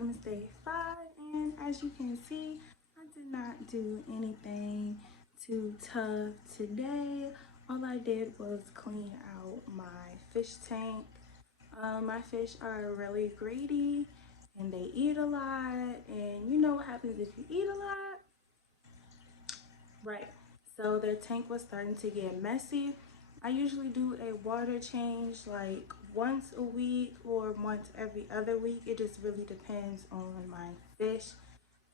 Vlogmas Day 5, and as you can see, I did not do anything too tough today. All I did was clean out my fish tank. My fish are really greedy and they eat a lot, and you know what happens if you eat a lot, right? So their tank was starting to get messy. I usually do a water change like once a week or once every other week. It just really depends on my fish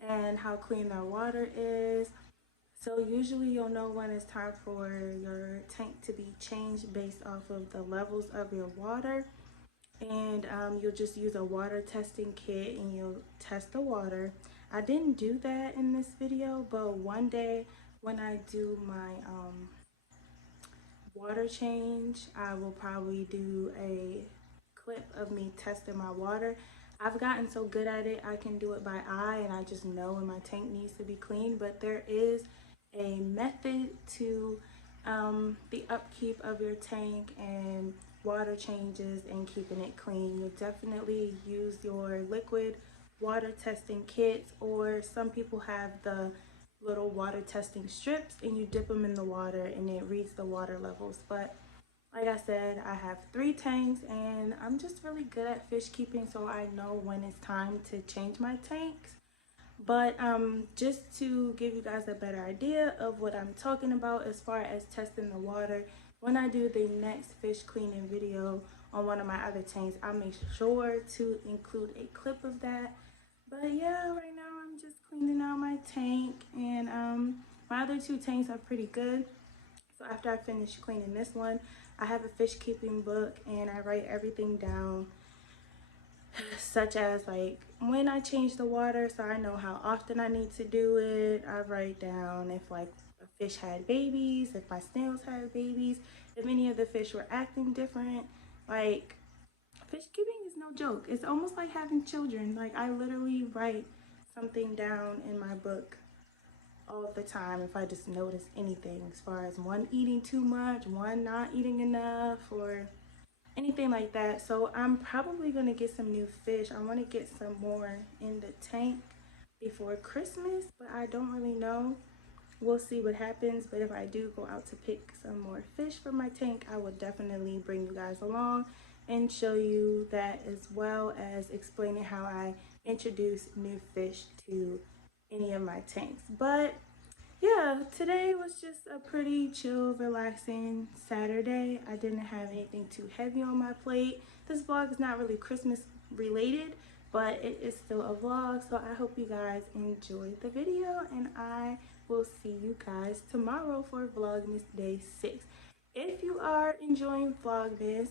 and how clean their water is. So usually you'll know when it's time for your tank to be changed based off of the levels of your water. And you'll just use a water testing kit and you'll test the water. I didn't do that in this video, but one day when I do my water change, I will probably do a clip of me testing my water. I've gotten so good at it, I can do it by eye and I just know when my tank needs to be cleaned. But there is a method to the upkeep of your tank and water changes and keeping it clean. You'll definitely use your liquid water testing kits, or some people have the little water testing strips and you dip them in the water and it reads the water levels. But like I said, I have 3 tanks and I'm just really good at fish keeping, so I know when it's time to change my tanks. But just to give you guys a better idea of what I'm talking about as far as testing the water, when I do the next fish cleaning video on one of my other tanks, I'll make sure to include a clip of that. But yeah, right now I'm just cleaning out my tank, and my other 2 tanks are pretty good. So after I finish cleaning this one, I have a fish keeping book and I write everything down, such as like when I change the water, so I know how often I need to do it. I write down if like a fish had babies, if my snails had babies, if any of the fish were acting different. Like, fish keeping is no joke. It's almost like having children. Like, I literally write something down in my book all the time if I just notice anything, as far as one eating too much, one not eating enough, or anything like that. So I'm probably gonna get some new fish. I want to get some more in the tank before Christmas, but I don't really know. We'll see what happens. But if I do go out to pick some more fish for my tank, I will definitely bring you guys along and show you that, as well as explaining how I introduce new fish to any of my tanks. But yeah, today was just a pretty chill, relaxing Saturday. I didn't have anything too heavy on my plate. This vlog is not really Christmas related, but it is still a vlog. So I hope you guys enjoyed the video, and I will see you guys tomorrow for Vlogmas Day 6. If you are enjoying Vlogmas,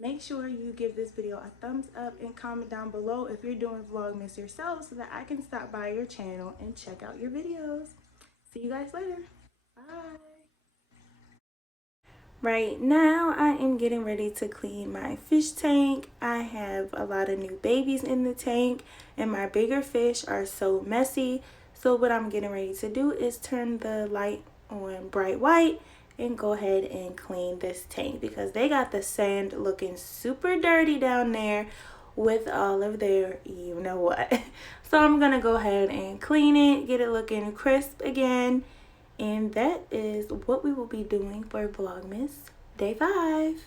make sure you give this video a thumbs up and comment down below if you're doing Vlogmas yourself, so that I can stop by your channel and check out your videos. See you guys later. Bye. Right now, I am getting ready to clean my fish tank. I have a lot of new babies in the tank, and my bigger fish are so messy. So what I'm getting ready to do is turn the light on bright white and go ahead and clean this tank, because they got the sand looking super dirty down there with all of their you know what. So I'm gonna go ahead and clean it, get it looking crisp again, and that is what we will be doing for Vlogmas Day 5.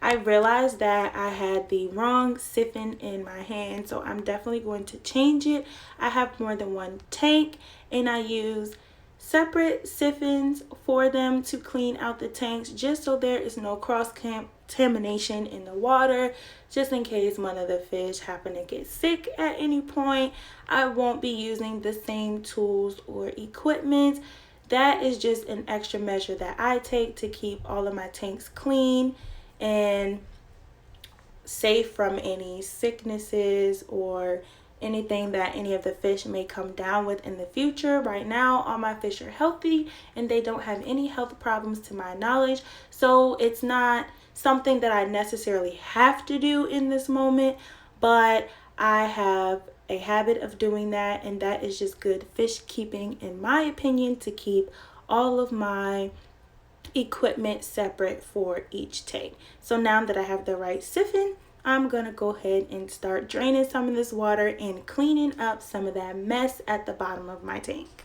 I realized that I had the wrong siphon in my hand, so I'm definitely going to change it. I have more than one tank and I use separate siphons for them to clean out the tanks, just so there is no cross contamination in the water, just in case one of the fish happen to get sick at any point. I won't be using the same tools or equipment. That is just an extra measure that I take to keep all of my tanks clean and safe from any sicknesses or anything that any of the fish may come down with in the future. Right now, all my fish are healthy and they don't have any health problems to my knowledge. So it's not something that I necessarily have to do in this moment, but I have a habit of doing that, and that is just good fish keeping, in my opinion, to keep all of my equipment separate for each tank. So now that I have the right siphon, I'm gonna go ahead and start draining some of this water and cleaning up some of that mess at the bottom of my tank.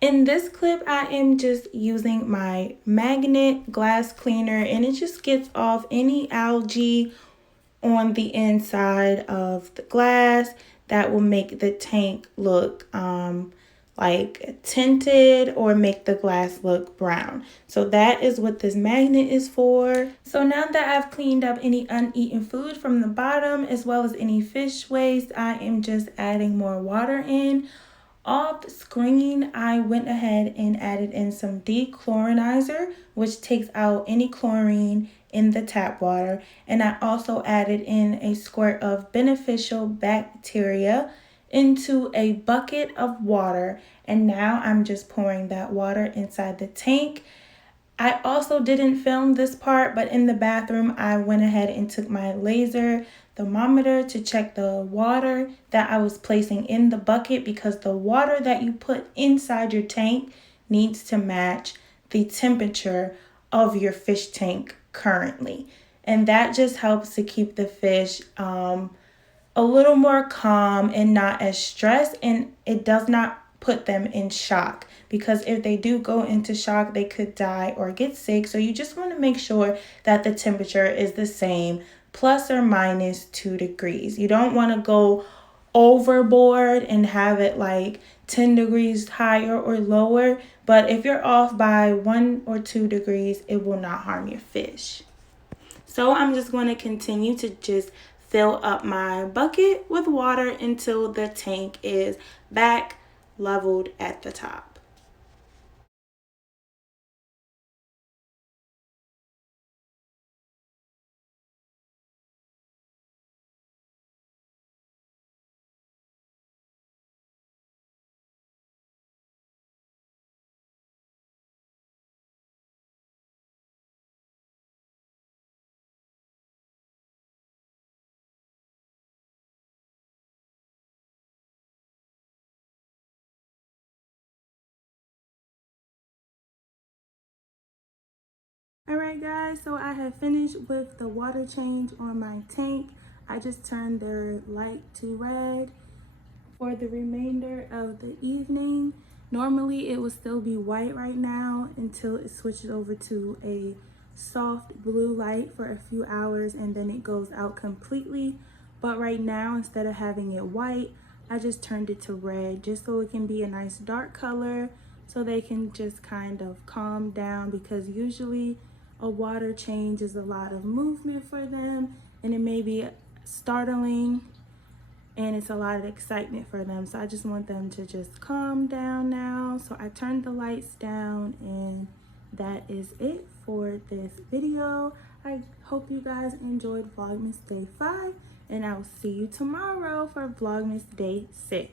In this clip, I am just using my magnet glass cleaner, and it just gets off any algae on the inside of the glass that will make the tank look like tinted or make the glass look brown. So that is what this magnet is for. So now that I've cleaned up any uneaten food from the bottom as well as any fish waste, I am just adding more water in. Off screen, I went ahead and added in some dechlorinizer, which takes out any chlorine in the tap water. And I also added in a squirt of beneficial bacteria into a bucket of water. And now I'm just pouring that water inside the tank. I also didn't film this part, but in the bathroom, I went ahead and took my laser thermometer to check the water that I was placing in the bucket, because the water that you put inside your tank needs to match the temperature of your fish tank currently. And that just helps to keep the fish a little more calm and not as stressed, and it does not put them in shock, because if they do go into shock, they could die or get sick. So you just want to make sure that the temperature is the same, plus or minus 2 degrees. You don't want to go overboard and have it like 10 degrees higher or lower, but if you're off by 1 or 2 degrees, it will not harm your fish. So I'm just going to continue to just fill up my bucket with water until the tank is back leveled at the top. Alright guys, so I have finished with the water change on my tank. I just turned the light to red for the remainder of the evening. Normally it would still be white right now until it switches over to a soft blue light for a few hours, and then it goes out completely. But right now, instead of having it white, I just turned it to red just so it can be a nice dark color, so they can just kind of calm down, because usually a water change is a lot of movement for them, and it may be startling and it's a lot of excitement for them. So I just want them to just calm down now. So I turned the lights down, and that is it for this video. I hope you guys enjoyed Vlogmas Day 5, and I will see you tomorrow for Vlogmas Day 6.